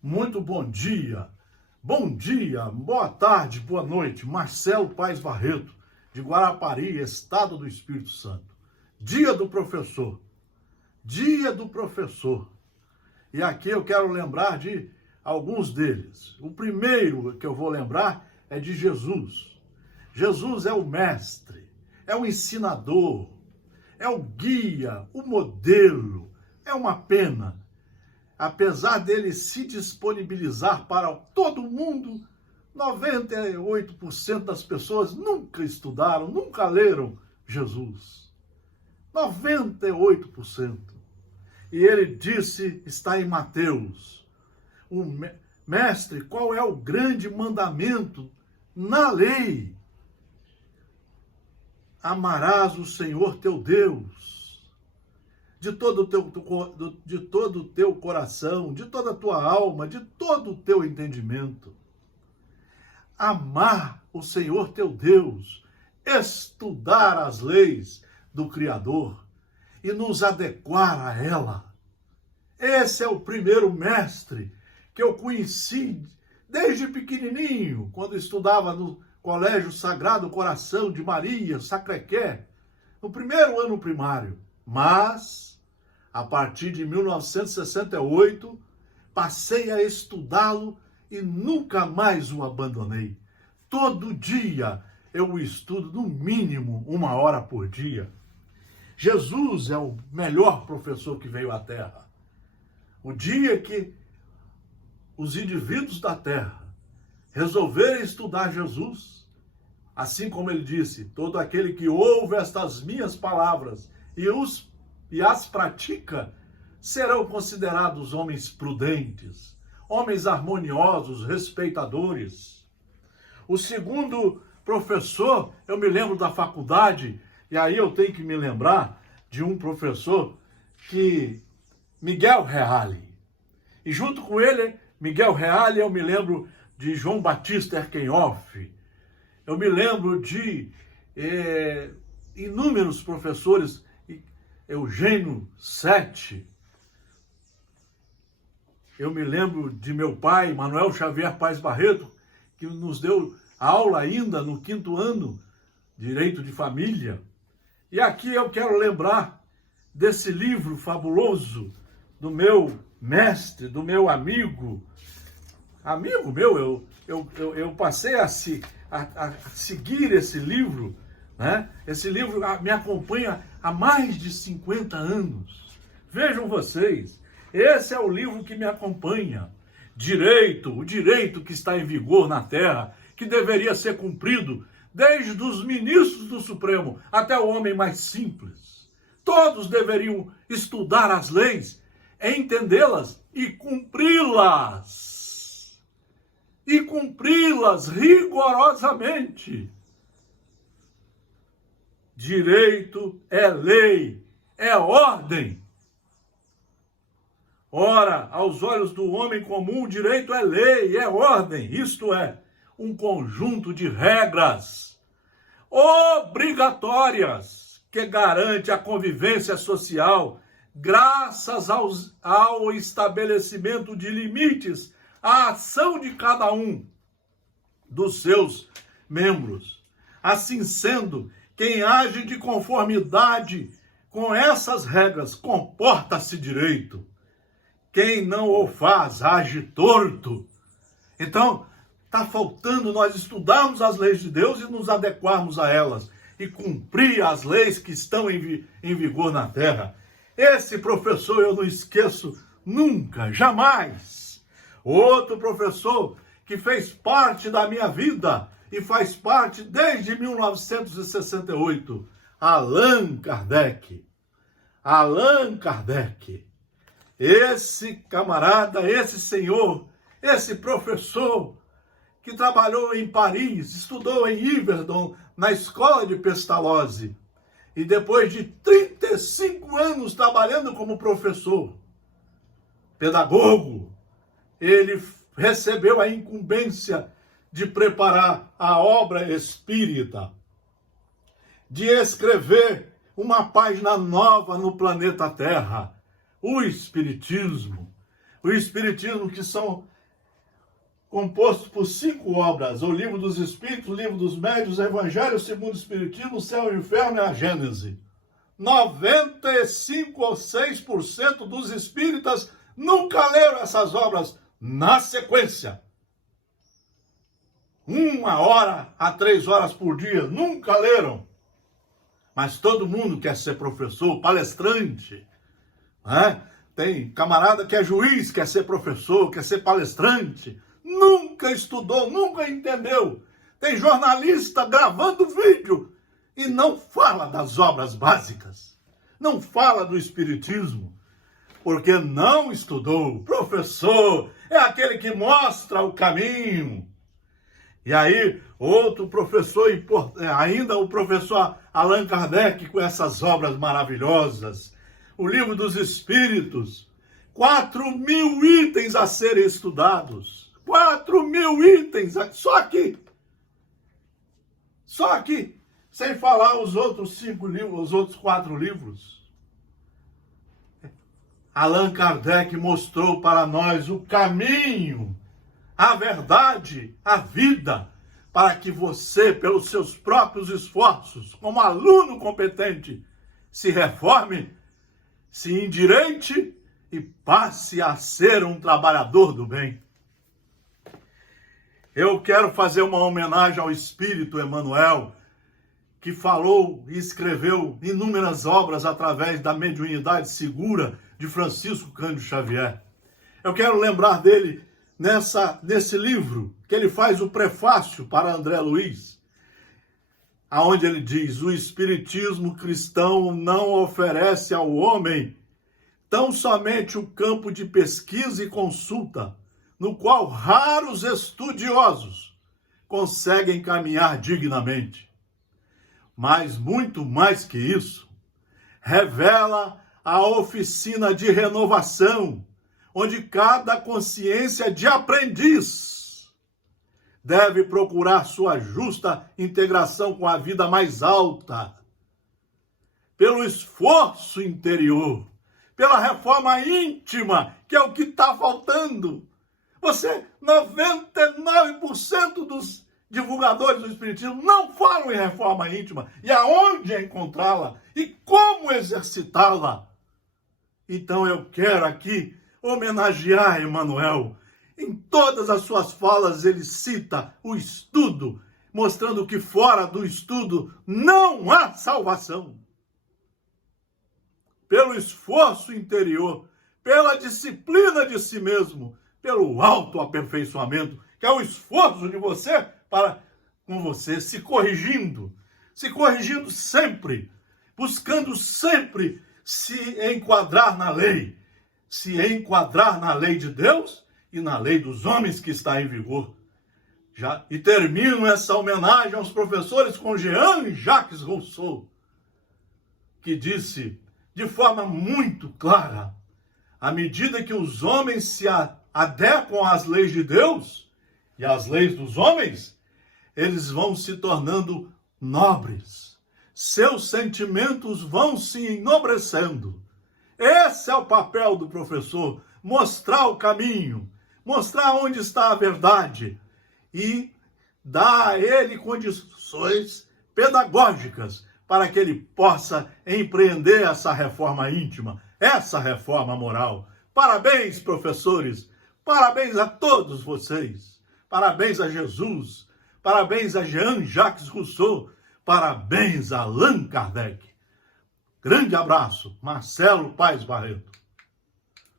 Muito bom dia, boa tarde, boa noite. Marcelo Paes Barreto, de Guarapari, Estado do Espírito Santo. Dia do professor. E aqui eu quero lembrar de alguns deles. O primeiro que eu vou lembrar é de Jesus. Jesus é o mestre, é o ensinador, é o guia, o modelo, é uma pena. Apesar dele se disponibilizar para todo mundo, 98% das pessoas nunca estudaram, nunca leram Jesus. 98%. E ele disse, está em Mateus, o mestre, qual é o grande mandamento na lei? Amarás o Senhor teu Deus de todo o teu coração, de toda a tua alma, de todo o teu entendimento. Amar o Senhor teu Deus, estudar as leis do Criador e nos adequar a ela. Esse é o primeiro mestre que eu conheci desde pequenininho, quando estudava no Colégio Sagrado Coração de Maria, Sacré-Cœur, no primeiro ano primário. Mas, a partir de 1968, passei a estudá-lo e nunca mais o abandonei. Todo dia eu o estudo no mínimo 1 hora por dia. Jesus é o melhor professor que veio à Terra. O dia que os indivíduos da Terra resolverem estudar Jesus, assim como ele disse, todo aquele que ouve estas minhas palavras e as pratica, serão considerados homens prudentes, homens harmoniosos, respeitadores. O segundo professor, eu me lembro da faculdade, e aí eu tenho que me lembrar de um professor Miguel Reale. E junto com ele, Miguel Reale, eu me lembro de João Batista Erkenhoff. Eu me lembro de inúmeros professores, Eugênio Sete. Eu me lembro de meu pai, Manuel Xavier Paes Barreto, que nos deu aula ainda no 5º ano, Direito de Família. E aqui eu quero lembrar desse livro fabuloso do meu mestre, do meu amigo meu, eu passei a seguir esse livro, né? Esse livro me acompanha há mais de 50 anos. Vejam vocês, esse é o livro que me acompanha. O direito que está em vigor na Terra, que deveria ser cumprido desde os ministros do Supremo até o homem mais simples. Todos deveriam estudar as leis, entendê-las e cumpri-las. E cumpri-las rigorosamente. Direito é lei, é ordem. Ora, aos olhos do homem comum, direito é lei, é ordem, isto é, um conjunto de regras obrigatórias que garante a convivência social graças ao estabelecimento de limites à ação de cada um dos seus membros. Assim sendo, quem age de conformidade com essas regras comporta-se direito. Quem não o faz, age torto. Então, está faltando nós estudarmos as leis de Deus e nos adequarmos a elas e cumprir as leis que estão em vigor na Terra. Esse professor eu não esqueço nunca, jamais. Outro professor que fez parte da minha vida e faz parte desde 1968, Allan Kardec. Allan Kardec. Esse camarada, esse senhor, esse professor que trabalhou em Paris, estudou em Yverdon, na escola de Pestalozzi, e depois de 35 anos trabalhando como professor, pedagogo, ele recebeu a incumbência de preparar a obra espírita, de escrever uma página nova no planeta Terra, o Espiritismo. O Espiritismo, que são compostos por 5 obras: o Livro dos Espíritos, o Livro dos Médiuns, o Evangelho segundo o Espiritismo, o Céu e o Inferno e a Gênese. 95 ou 6% dos espíritas nunca leram essas obras na sequência. 1 hora a 3 horas por dia, nunca leram. Mas todo mundo quer ser professor, palestrante, né? Tem camarada que é juiz, quer ser professor, quer ser palestrante. Nunca estudou, nunca entendeu. Tem jornalista gravando vídeo e não fala das obras básicas. Não fala do Espiritismo, porque não estudou. Professor é aquele que mostra o caminho. E aí, outro professor, ainda o professor Allan Kardec, com essas obras maravilhosas. O Livro dos Espíritos, 4.000 itens a serem estudados. 4.000 itens, só aqui. Só aqui. Sem falar os outros 5 livros, os outros 4 livros. Allan Kardec mostrou para nós o caminho, a verdade, a vida, para que você, pelos seus próprios esforços, como aluno competente, se reforme, se endireite e passe a ser um trabalhador do bem. Eu quero fazer uma homenagem ao Espírito Emmanuel, que falou e escreveu inúmeras obras através da mediunidade segura de Francisco Cândido Xavier. Eu quero lembrar dele nesse livro, que ele faz o prefácio para André Luiz, aonde ele diz: o espiritismo cristão não oferece ao homem tão somente o campo de pesquisa e consulta, no qual raros estudiosos conseguem caminhar dignamente. Mas muito mais que isso, revela a oficina de renovação, onde cada consciência de aprendiz deve procurar sua justa integração com a vida mais alta, pelo esforço interior, pela reforma íntima, que é o que está faltando. 99% dos divulgadores do Espiritismo não falam em reforma íntima, e aonde encontrá-la, e como exercitá-la. Então eu quero aqui homenagear Emmanuel. Em todas as suas falas ele cita o estudo, mostrando que fora do estudo não há salvação. Pelo esforço interior, pela disciplina de si mesmo, pelo autoaperfeiçoamento, que é o esforço de você para com você, se corrigindo sempre, buscando sempre se enquadrar na lei de Deus e na lei dos homens que está em vigor. E termino essa homenagem aos professores com Jean-Jacques Rousseau, que disse de forma muito clara: à medida que os homens se adequam às leis de Deus e às leis dos homens, eles vão se tornando nobres. Seus sentimentos vão se enobrecendo. Esse é o papel do professor: mostrar o caminho, mostrar onde está a verdade e dar a ele condições pedagógicas para que ele possa empreender essa reforma íntima, essa reforma moral. Parabéns, professores! Parabéns a todos vocês! Parabéns a Jesus! Parabéns a Jean-Jacques Rousseau! Parabéns a Allan Kardec! Grande abraço, Marcelo Paes Barreto.